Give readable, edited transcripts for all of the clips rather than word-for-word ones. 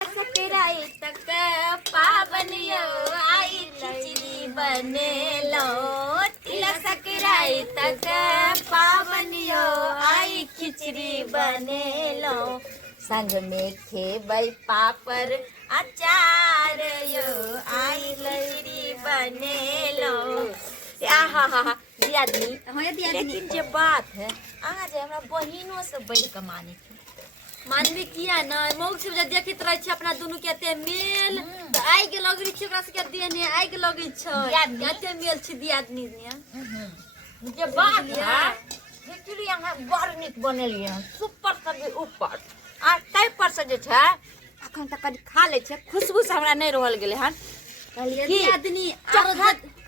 सकराई तक पावनियो आई खिचड़ी बने लो। तिला सकराई तक पावनियो आई खिचड़ी बने लो। संग में खेबई पापड़ अचार यो आई लहरी बने लो। दियादनी लेकिन जे बात है आज हमरा बहिनों से बढ़ के माने मानवी किया ना मौक से देखित रह छ अपना दोनों के ते मेल त आइ के लगरी छ ओकरा से के देने आइ के लगै छ कते मेल छ दियादनी ने जे बात है देखली यहां बड़ निक बनेलिए सुपर से ऊपर आ कई पर से जे छ अखन तक कदी खा ले छ खुशबू से हमरा नहीं रहल गेले हन कहलिए दियादनी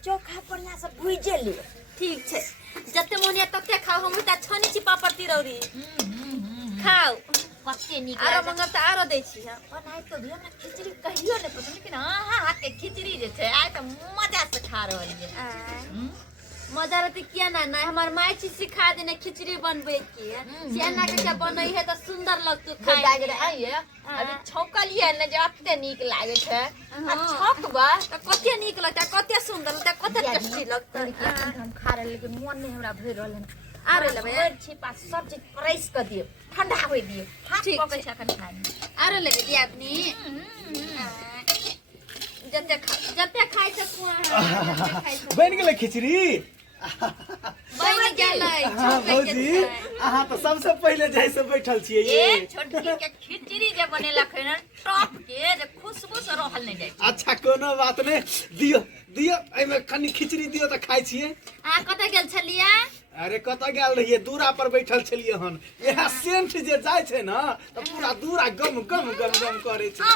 चोखा बढ़िया से भुइजे लियो ठीक छै जते मोनिया तते खाओ हम त छनी छी पापड़ तिरौरी खाओ कते निक आरो मंगल त आरो दै छी बनाइ तो दियो ना खिचड़ी कहियो ने पसंद लेकिन हां हाथ के खिचड़ी जे छै आइ त मजा से खा रहल है मजा रहते किया ना ना हमार माय चीज सिखा देने खिचड़ी बनबे के सियाना के बनई है त सुंदर लगतो खाए लागे आइए अभी छौकलिए ने जे अत्ते निक लागे छै आ छौकबा त कते निक लगता कते सुंदर लगता कते टेस्टी लगता हम खा रहे लेकिन मन नहीं हमरा भइ रहल है आरे ले भैया छिपा सब चीज फ्रेश कर दियो ठंडा होई दियो हाथ पकै छ कन खाए आरे ले दिया अपनी जते खाइ छ कुआ बन गेलै खिचड़ी बन गेलै भौजी अहाँ तो सबसे पहले जैसे बैठल छियै ये छोटकी के खिचड़ी जे बनेला खैन टॉप के जे खुशबू से रहल नहीं जाय अच्छा कोनो बात नहीं दियो दियो एमे कनी खिचड़ी दियो त खाइ छियै आ कत गेल छलिया अरे कत गेल रहिए दूरा पर बैठल छलिए हन यह सेंट जे जाय छै ना त पूरा दूरा गम गम गम गम करे छै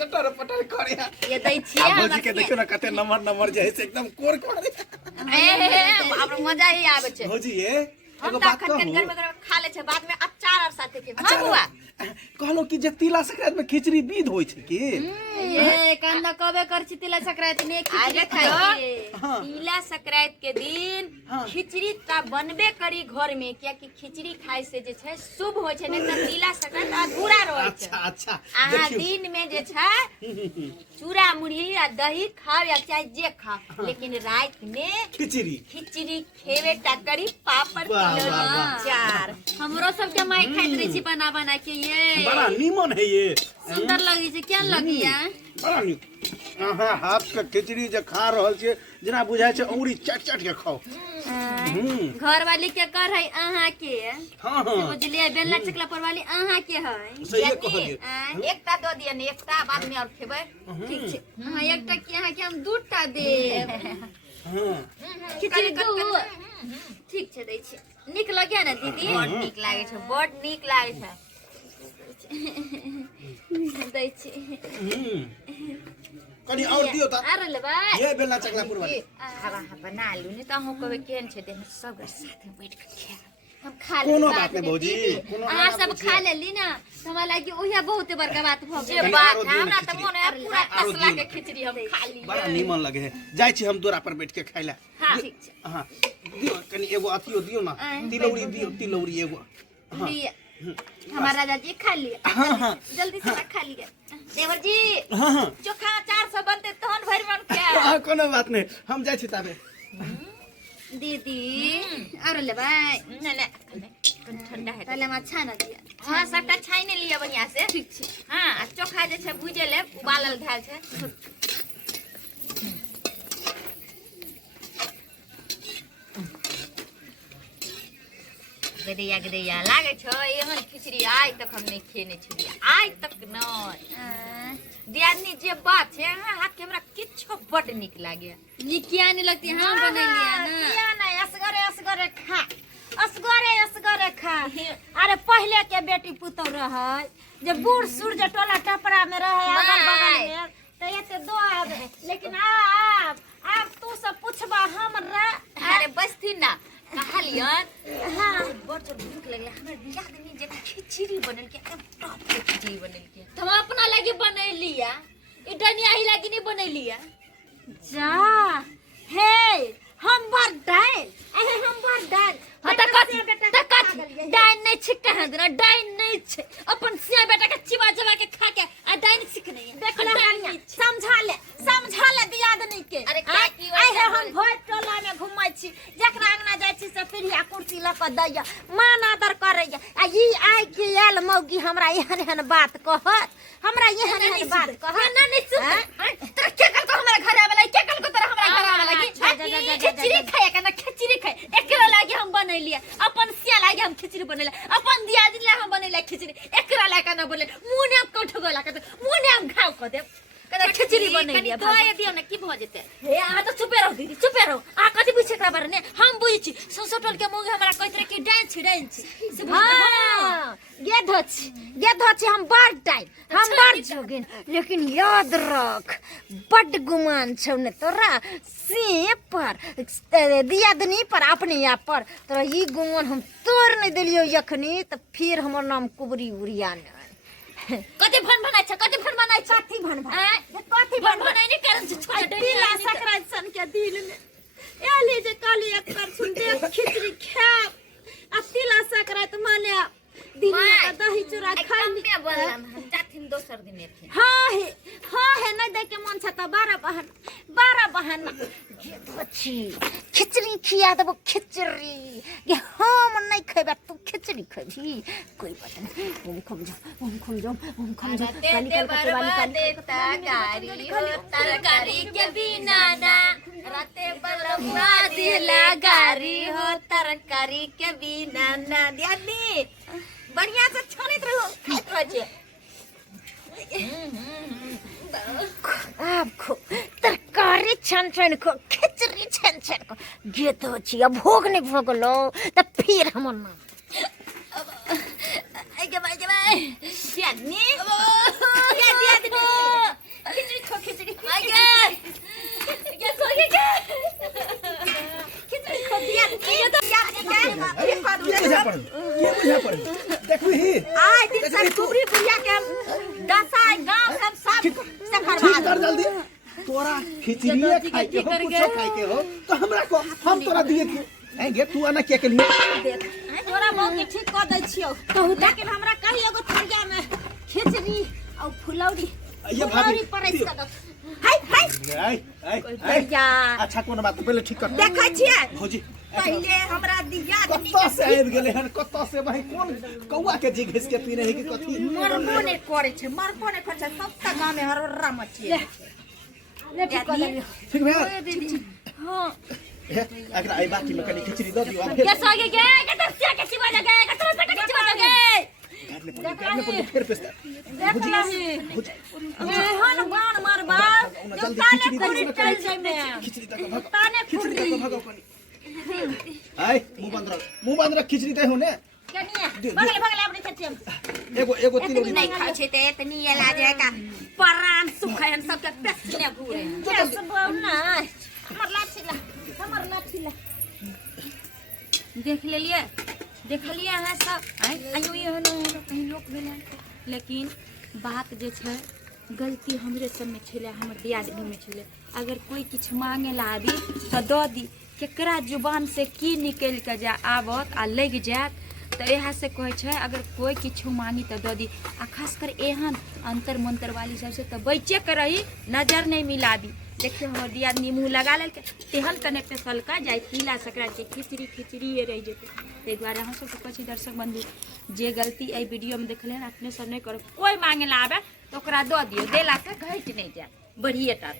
चटर पटर करे ये दै छियै भौजी के देखियो ना कते नंबर जे है से एकदम कोर कोर अब मजा ही आवे छै भौजी ये हम त खन घर में खा ले छै बाद में अचार और साथे के हां बुआ कहलो कि जे तिला संक्रांति में खिचड़ी विध होय छै की ये कंदा कबे कर छी तिला संक्रांति में खिचड़ी खाई तिला संक्रांति के दिन खिचड़ी त बनबे करी घर में क्या कि खिचड़ी खाए से जे छै शुभ होय छै ने त तिला संक्रांति अधूरा रहै छै अच्छा अच्छा आहा दिन में जे छै चूड़ा मुरही आ दही खाओ या चाहे जे खाओ लेकिन रात में खिचड़ी खेबे टा करी पापड़ तिलौरी अचार हमरो सब के माई खाइत रही छी बना बना के ये बड़ा नीमन है ये सुंदर लगी छै केन लगी या बड़ा नीक अहाँ हाथ के खिचड़ी जे खा रहल छियै जेना बुझाय छै औंगली चट चट के खाओ घर वाली के कर है अहाँ के हां हां बुझलिए बेलना चकला पर वाली अहाँ के है सही कहलिए एकटा दो दिया ने एकटा बाद में और खेबै ठीक छै हां एकटा के अहाँ के हम दूटा देब हां खिचड़ी दू ठीक छै दै छी निक लगे ना दीदी बड़ निक लागे छै बड़ निक लागे छै दै छी कनी और दियो त अरे ले भाई ये बेलना चकला पुरवा हवा बना लू नहीं त हम कहबे केन छै देह सब साथ में बैठ के खा हम खा ले कोनो बात नहीं भौजी कोनो अहाँ सब खा लेली ना हमरा लागी ओहिया बहुत बड़का बात भ जे गेल बात हमरा त मन है पूरा तसला के खिचड़ी हम खा ली बड़ा नीमन लगे है जाय छी हम दूरा पर बैठ के खाइला हां ठीक छै हां दियो कनी एगो अथियो दियो ना तिलौरी दियो तिलौरी एगो हां हमारा राजा जी खा लिया हां हां जल्दी से खा लिया देवर जी हां हां चोखा अचार सब बनते तहन भरि मन के हां कोनो बात नहीं हम जाय छी ताबे दीदी अरे ले भाई नहीं ठंडा है पहले हम अच्छा ना दिया हां सबटा छाइन लिया बढ़िया से ठीक छै हां चोखा जे छै भुजे ले उबालल धाल छै गदैया लागे छ एहन खिचड़ी आज तक हम नहीं खेने छलिए आज तक नहीं दियादनी जे बात छै हां हाथ के हमरा किछो बड निक लागे निक किया नहीं लगती हम बनेलिया ना किया नहीं असगरे खा अरे पहले के बेटी पुतौ रहै जे बूढ़ सूर जे टोला टपरा में रहै अगल बगल में त एते दो लेकिन अब तू सब पूछबा हमरा अरे बस्ती ना कहलियन हां बड़ जोर भूख लगले हमरा याद नहीं जे खिचड़ी बनल के एकदम टॉप के खिचड़ी बनल के हम अपना लागि बनैलिया ई डनिया ही लागि नहीं बनैलिया जा हे हम बड़ डाल डाइन नहीं छिक कहां देना डाइन नहीं छै अपन सिया बेटा के चिबा चबा के खा के आ दैया मान आदर करैया आ ई आइ के आयल मौगी हमरा एहन एहन बात कहत हमरा एहन एहन बात कहत ना नहीं सुन तेरा क्या कल को हमारा घर आवे क्या कल को तेरा हमारा घर आवे लगी खिचड़ी खाए का ना खिचड़ी खाए एकरा लागे हम बनैलिए अपन सिया लागे हम खिचड़ी बनैले अपन दियादी ला हम बनैले खिचड़ी एकरा लागे ना बोले मुंह ने हम कठो गला के मुंह ने हम घाव क दे कदा खिचड़ी बनैलिए तो आए दियो ना की भ जेते हे आ तो चुपे रहो दीदी चुपे रहो आ कथि बुझे एकरा बारे ने हम बुझी छी ससुटल के मुंह हमरा कहत रे कि डांस से हां ये धोछ हम बड़ टाइम हम बड़ जोगिन लेकिन याद रख बड़ गुमान छौ ने तोरा से पर दियादनी पर अपने आप पर तोरा ई गुमान हम तोड़ नहीं देलियो यखनी त फिर हमर नाम कुबरी उरिया ने कते भन बनाइ छ कते भन बनाइ छ कथि भन कथि भन बनाइ ने कारण छ छोटा दिला सकरात सन के दिल में एले जे काली एक कर सुन दे खिचड़ी खा आ तिला सकरात माने दिन में दही चूड़ा खाइ में बोलम हम जाथिन दोसर दिन एथिन हां है नहीं दे के मन छ त 12 बहन बच्ची खिचड़ी खिया देबो खिचड़ी ये हम नहीं खेबे तू खिचड़ी खेबी कोई बात नहीं हम खम जा काली कल के वाली देखता गारी हो तरकारी के बिना ना राते बर्बाद दिला गारी हो तरकारी के बिना ना दियादी बढ़िया से छानित रहो खाइत रह जे अब खो तरकारी छन खो खिचड़ी छन खो गे तो छी अब भोग नहीं भोगलो त फिर हम ना आई के भाई दियादी दियादी खिचड़ी खो खिचड़ी आई के खो के खिचड़ी खो दियादी ये तो ये बुझा पड़ देखू ही आय दिन सब कुबरी बुढ़िया के दसाई गांव सब ठीक कर जल्दी तोरा खिचड़िया खाए के हो कुछ खाए के हो तो हमरा को हम तोरा दिए के ए गे तू आना क्या के लिए देख तोरा मौक के ठीक कर दै छियो कहू लेकिन हमरा कही एगो थरिया में खिचड़ी और फुलौरी ये भाभी परस के हाय आई अच्छा कोन बात पहले ठीक कर देखै छियै भौजी पहले हमरा दिया कत्ता से आबि गेले हन कत्ता से भाई कोन कौआ के जी घिस के पीने है कि कथी मरबो ने करे छै सब त गांव में हररा मचिए ले ठीक कर दियो ठीक भैया दीदी हां अगर आई बाकी में कनी खिचड़ी दे दियो के सगे के तरफ से के चिबा लगे के तरफ से के चिबा लगे फिर पेस्ता भौजी हन बाण मारबा जो काले पूरी चल जाय में खिचड़ी तक भाग ताने खिचड़ी तक भागो कनी आई मुंह बंद रख खिचड़ी दे होने कनिया भगले अपने खिचड़ी एगो तिलौरी नहीं खाइ छै ते तनी ये लाजे का परान सुखैन सब के पेसले घुरे के सब ना हमर लाठीला देख लेलिए देखलिए है सब आइयो ये है कहीं लोक भेला लेकिन बात जे छै गलती हमरे सब में छले हमर दियादनी में छले अगर कोई कुछ मांगे ला आबी तो द दी केकरा जुबान से की निकल के जा आवत आ लग जात तो यह से कहे छै अगर कोई किछु मांगी तो द दी आ खास कर एहन अंतर मंतर वाली सब से तो बचे के रही नजर नहीं मिलाबी देखिए हमर दियादनी मुंह लगा लेल के तेहन कने पे सलका जाय तिला सकरात के खिचड़ी ये रह जेते ते द्वारा हम सब कहै छी दर्शक बंधु जे गलती ए वीडियो में देखले अपने सब नहीं करो कोई मांगे ला आबे तो ओकरा द दियो देला से घट नहीं जाए बढ़िए टा